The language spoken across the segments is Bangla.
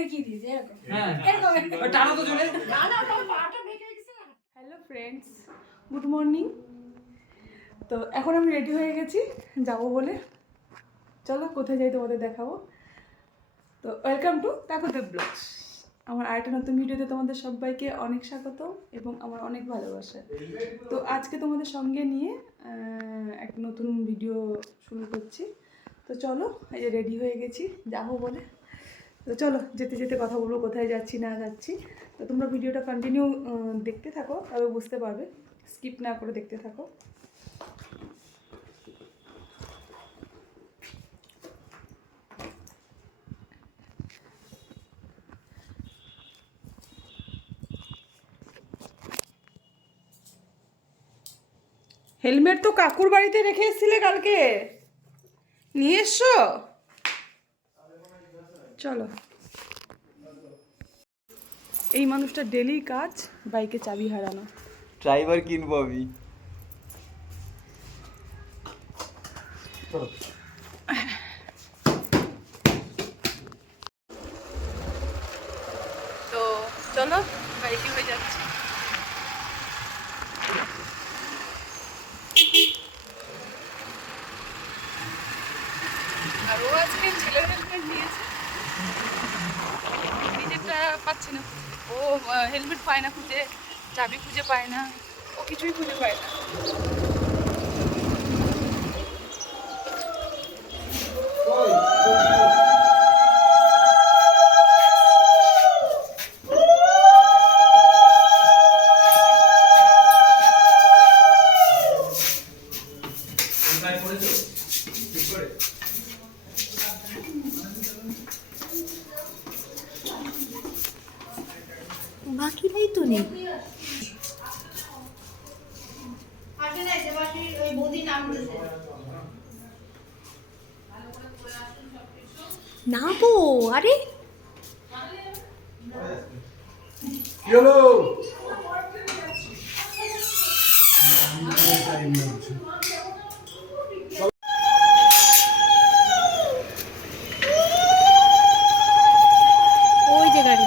দেখিয়ে দিয়েছে এরকম। হ্যাঁ এরকম ওই টানো তো চলে না না না পাটা ভেঙে গেছে না। Hello friends, good morning. তো এখন আমি রেডি হয়ে গেছি যাব বলে। চলো কোথায় যাই তোমাদের দেখাবো। তো ওয়েলকাম টু কাকুদেব ব্লগস। আমার আরেকটা নতুন ভিডিওতে তোমাদের সবাইকে অনেক স্বাগত এবং আমার অনেক ভালোবাসা। তো আজকে তোমাদের সঙ্গে নিয়ে এক নতুন ভিডিও শুরু করছি। তো চলো, এই যে রেডি হয়ে গেছি যাবো বলে। তো চলো যেতে যেতে কথা বলবো কোথায় যাচ্ছি না যাচ্ছি। তো তোমরা ভিডিওটা কন্টিনিউ দেখতে থাকো, তবে বুঝতে পারবে, স্কিপ না করে দেখতে থাকো। হেলমেট তো কাকুর বাড়িতে রেখে এসেছিলে কালকে, নিয়ে এসছো? চলো। এই মানুষটা ডেলি কাজ বাইকে চাবি হারানো। ড্রাইভার কিনবো আমি। তো চলো বাইকে হয়ে যাচ্ছি। আর ও আজকে ছেলের হেলমেট নিয়েছে, নিজেরটা পাচ্ছে না। ও হেলমেট পায় না খুঁজে, চাবি খুঁজে পায় না, ও কিছুই খুঁজে পায় না। বাকিরাই তো নেই। নাবো, আরে ওই যে গাড়ি।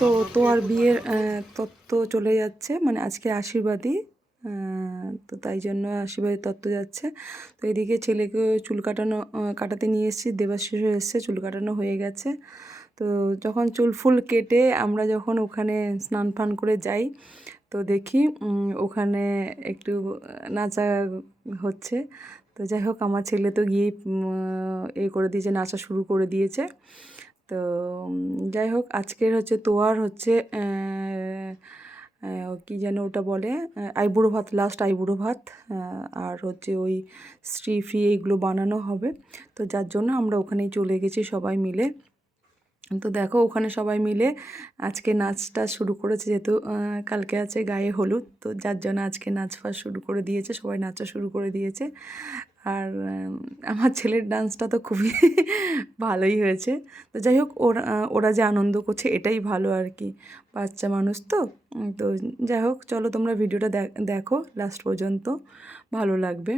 তো তোমার বিয়ের তত্ত্ব চলে যাচ্ছে, মানে আজকে আশীর্বাদী। তো তাই জন্য আশীর্বাদী তত্ত্ব যাচ্ছে। তো এদিকে ছেলেকে চুল কাটাতে নিয়ে এসেছি, দেবাশিস এসছে, চুল কাটানো হয়ে গেছে। তো যখন চুল ফুল কেটে আমরা যখন ওখানে স্নান ফান করে যাই, তো দেখি ওখানে একটু নাচা হচ্ছে। তো যাই হোক, আমার ছেলে তো গিয়েই করে দিয়েছে, নাচা শুরু করে দিয়েছে। তো যাই হোক, আজকের হচ্ছে তোয়ার হচ্ছে কী যেন ওটা বলে, আইবুড়ো ভাত, লাস্ট আইবুড়ো ভাত। আর হচ্ছে ওই শ্রী ফ্রি এইগুলো বানানো হবে। তো যার জন্য আমরা ওখানেই চলে গেছি সবাই মিলে। তো দেখো ওখানে সবাই মিলে আজকে নাচটা শুরু করেছে, যেহেতু কালকে আছে গায়ে হলুদ, তো যার জন্য আজকে নাচ ফাচ শুরু করে দিয়েছে, সবাই নাচা শুরু করে দিয়েছে। আর আমার ছেলের ডান্সটা তো খুবই ভালোই হয়েছে। তো যাই হোক, ওরা যে আনন্দ করছে এটাই ভালো আর কি, বাচ্চা মানুষ তো। তো যাই হোক, চলো তোমরা ভিডিওটা দেখো লাস্ট পর্যন্ত, ভালো লাগবে।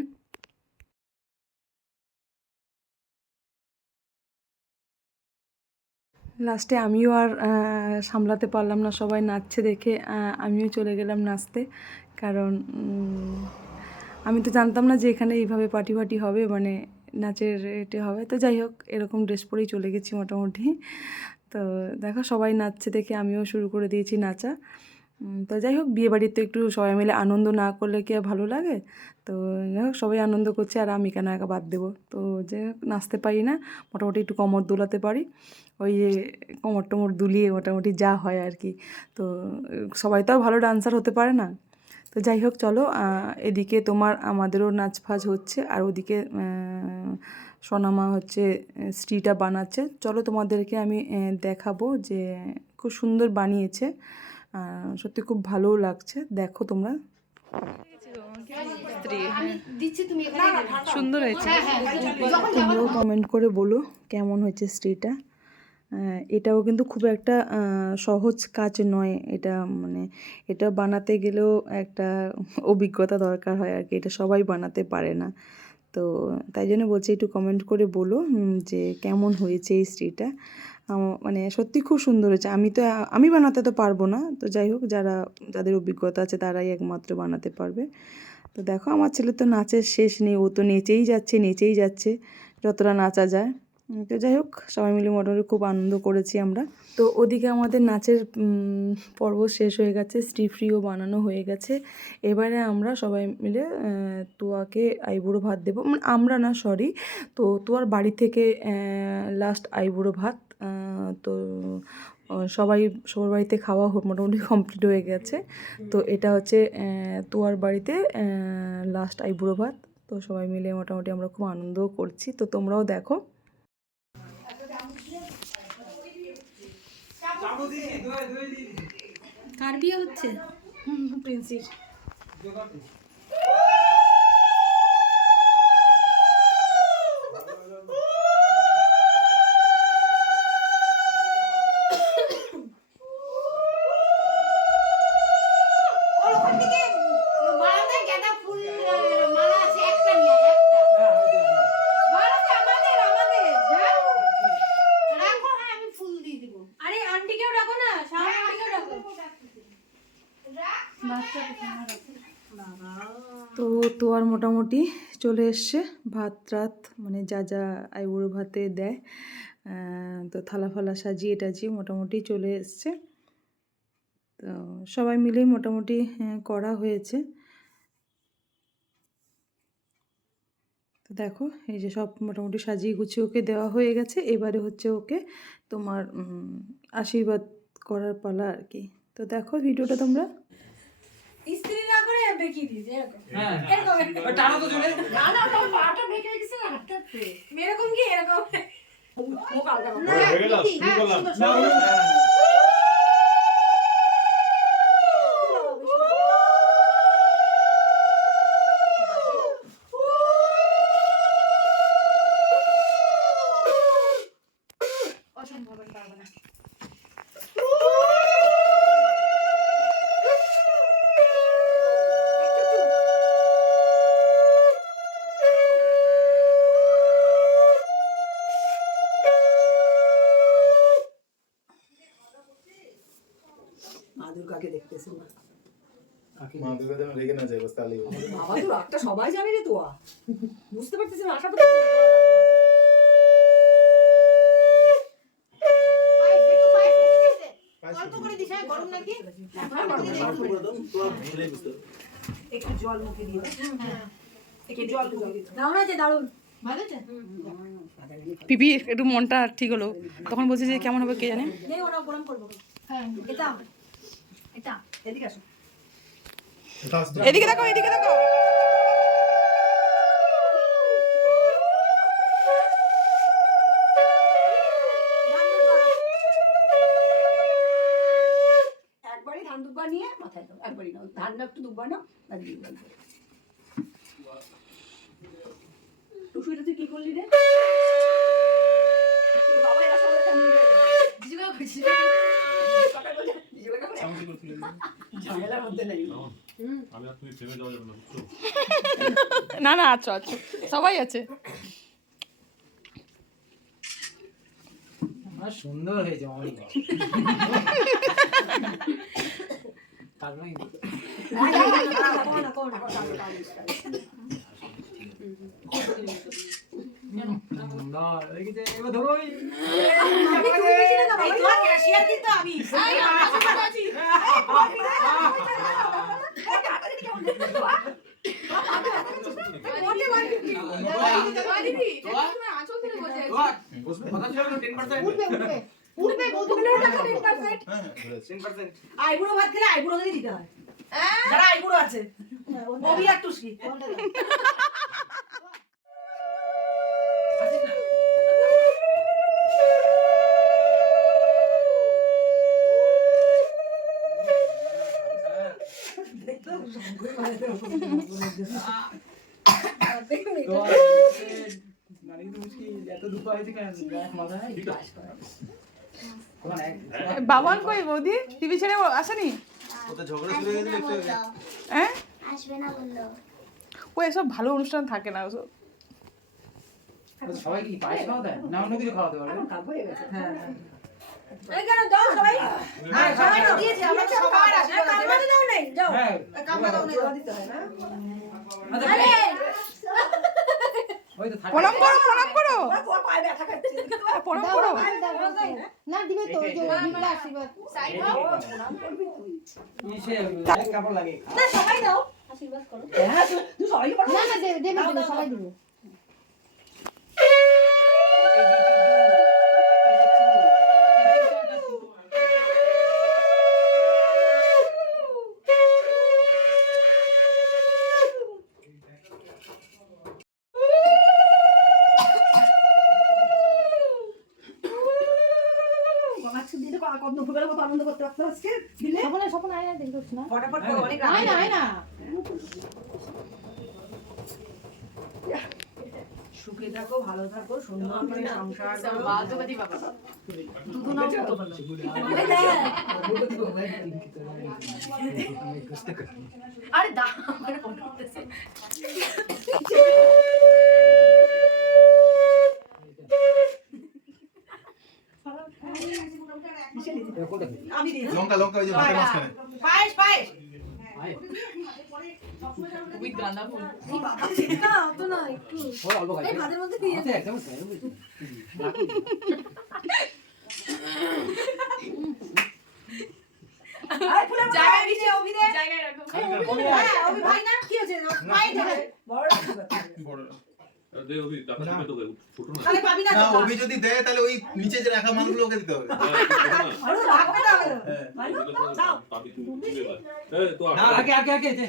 লাস্টে আমিও আর সামলাতে পারলাম না, সবাই নাচছে দেখে আমিও চলে গেলাম নাচতে। কারণ আমি তো জানতাম না যে এখানে এইভাবে পার্টি ফার্টি হবে, মানে নাচের এটা হবে। তো যাই হোক, এরকম ড্রেস পরেই চলে গেছি মোটামুটি। তো দেখো সবাই নাচছে দেখে আমিও শুরু করে দিয়েছি নাচা। তো যাই হোক, বিয়েবাড়িতে একটু সবাই মিলে আনন্দ না করলে কি আর ভালো লাগে? তো যাই হোক, সবাই আনন্দ করছে আর আমি কেন একা বাদ দেবো? তো যাই হোক, নাচতে পারি না, মোটামুটি একটু কোমর দোলাতে পারি। ওই যে কোমর টোমর দুলিয়ে মোটামুটি যা হয় আর কি। তো সবাই তো আর ভালো ডান্সার হতে পারে না। তো যাই হোক, চলো এদিকে আমাদেরও নাচ ফাচ হচ্ছে, আর ওদিকে সোনামা হচ্ছে স্ত্রীটা বানাচ্ছে। চলো তোমাদেরকে আমি দেখাবো যে খুব সুন্দর বানিয়েছে, সত্যি খুব ভালোও লাগছে, দেখো তোমরা। সুন্দর হয়েছে, তোমরাও কমেন্ট করে বলো কেমন হয়েছে স্ত্রীটা। এটাও কিন্তু খুব একটা সহজ কাজ নয়, এটা মানে এটা বানাতে গেলেও একটা অভিজ্ঞতা দরকার হয় আর কি, এটা সবাই বানাতে পারে না। তো তাই জন্য বলছি একটু কমেন্ট করে বলো যে কেমন হয়েছে এই স্ত্রীটা। মানে সত্যি খুব সুন্দর হয়েছে। আমি বানাতে তো পারবো না, তো যাই হোক যাদের অভিজ্ঞতা আছে তারাই একমাত্র বানাতে পারবে। তো দেখো আমার ছেলে তো নাচের শেষ নেই, ও তো নেচেই যাচ্ছে যতটা নাচা যায়। তো যাই হোক সবাই মিলে মোটামুটি খুব আনন্দ করেছি আমরা। তো ওদিকে আমাদের নাচের পর্ব শেষ হয়ে গেছে, স্টিফ্রিও বানানো হয়ে গেছে। এবারে আমরা সবাই মিলে তোয়াকে আইবুড়ো ভাত দেবো, মানে আমরা না, সরি, তো তোয়ার বাড়ি থেকে লাস্ট আইবুড়ো ভাত। তো সবার বাড়িতে খাওয়া মোটামুটি কমপ্লিট হয়ে গেছে। তো এটা হচ্ছে তোয়ার বাড়িতে লাস্ট আইবুড়ো ভাত। তো সবাই মিলে মোটামুটি আমরা খুব আনন্দও করছি, তো তোমরাও দেখো। কার বিয়ে হচ্ছে? প্রিন্সির। আরে আন্টিকেও ডাকো না, সামনে আন্টিকেও ডাকো। তো আর মোটামুটি চলে এসছে ভাত রাত, মানে যা আইবুড়ো ভাতে দেয়। তো থালা ফালা সাজিয়ে টাজিয়ে মোটামুটি চলে এসছে। তো সবাই মিলেই মোটামুটি করা হয়েছে। তো দেখো এই যে সব মোটামুটি সাজিয়ে গুছিয়ে ওকে দেওয়া হয়ে গেছে। এবারে হচ্ছে ওকে তোমার আশীর্বাদ করার পালা আর কি। তো দেখো ভিডিওটা তোমরা। ইস্ত্রি না করে বেঁকিয়ে দিয়েছে এরকম। হ্যাঁ এরকম টানো তো চলে না না, তোর পাটা বেঁকে রেখেছে হাতটাতে। এরকম কি এরকম? মুখ আলগা করো। হয়ে গেল, শুরু করলাম। অসম্ভব, আমি পারবো না। মা দুর্গাকে দেখতেছি না। মা দুর্গা যেন রেগে না যায়, বাস তাহলেই হলো। বাবা তো রাগটা সবাই জানে রে তোয়া, বুঝতে পারতেছি না আশা অল্প করে দিস, হ্যাঁ, গরম নাকি? একটু জল মুখে দিও, একটু জল মুখে দিও। দারুণ আছে, দারুণ ভালো আছে। পিপি একটু মনটা ঠিক হলো, তখন বলছি যে কেমন হবে কে জানে। নেই, ওরা গরম করবো। হ্যাঁ, এটা এটা এদিকে আসো। এদিকে দেখো, এদিকে দেখো। একবারই ধান দুব্বা নিয়ে মাথায় দাও, একবারই নাও, ধান না একটু দুব্বা নাও আর দিয়ে দাও। টুসুইটা তুই কি করলি রে? বাবা এরা সবাই ঝামেলার মধ্যে নেই। না না, আচ্ছা আচ্ছা, সবাই আছে। সুন্দর হয়েছে অনেক। এবার ধরো আইবুড়ো ভাত খেলে আইবুড়ো দিতে হয়, যারা আইবুড়ো আছে ববি আর টুসকি। এত দুঃখ হয়েছে কেন মাথায়? বাবান কই বৌদি টিভি ছেড়ে আসেনি? ওটা ঝগড়া শুরু হয়ে গেছিল একটু আগে। হ্যাঁ আসবে না বললো। ও এসব ভালো অনুষ্ঠান থাকে না ওসব। সবাই কি পায়েস খাওয়া দেয় না অন্য কিছু খাওয়াতে পারবে? এখন কাল হয়ে গেছে। এই কেন দাও সবাই হ্যাঁ, সবাই দাও। দিয়েছে আমরা তো সবার আছে কামড়া তো দাও নাই যাও হ্যাঁ কামড়া দাও নাই দিতে হয় না আরে আরে ওই তো থাকে। প্রণাম করো প্রণাম করো ওর পায়ে ব্যথা করছে। প্রণাম দাও, করো। দাও, দাও, দাও। না দিবে তো ওই যে দিবে আশীর্বাদ। সাইড ও, হও প্রণাম করবি তুই। ইসে কাপড় লাগে। না সবাই দাও আশীর্বাদ করো। হ্যাঁ, তুই সবাইকে পাঠাবি? না না দেবে দেবে দেবে, সবাই দিবে। আজকে দিনে কত দুপুরবেলা কত আনন্দ করতে পারতো আজকে দিলে? স্বপন স্বপন আয় না দেখোস না। ফটাফট করো অনেক আয় না আয় না। সুখে থাকো ভালো থাকো সুন্দর করে সংসার করো বালতবাদি বাবা দুধু নাও কত ভালো আরে দা মানে ফটো করতেছে আমি দিয়েছি লঙ্কা লঙ্কা ওই যে ভাতের মাঝখানে। পায়েস পায়েস আয়। উইথ গাঁদা ফুল না অত না একটু ওর অল্প খাই। এই ভাতের মধ্যে দিয়ে আচ্ছা একদম খাই। আরে ফুলে জায়গায় দিছে অভিদে জায়গায় রাখো হ্যাঁ অভি ভাই না কি হয়েছে পায়ে যাবে বড় বড়। দে ওই টাকা দিবে তোকে ছোট না তাহলে পাবি না না তো অভি যদি দেয় তাহলে ওই নিচে যে রাখা মালগুলো ওকে দিতে হবে। আরে রাখবে না পাবি তুই দিবে এই তো না আগে আগে আগে দে।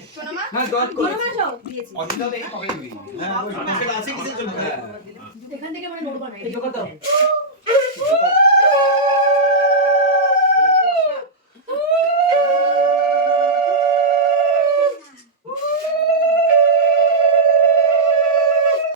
না জল বড় করে। মাছ দিয়েছি অজিতা দেই কবে দিবি? হ্যাঁ ওই প্যাকেট আছে কিসের জন্য? এখান থেকে মানে নোট বানাই এই জোগাড় দাও।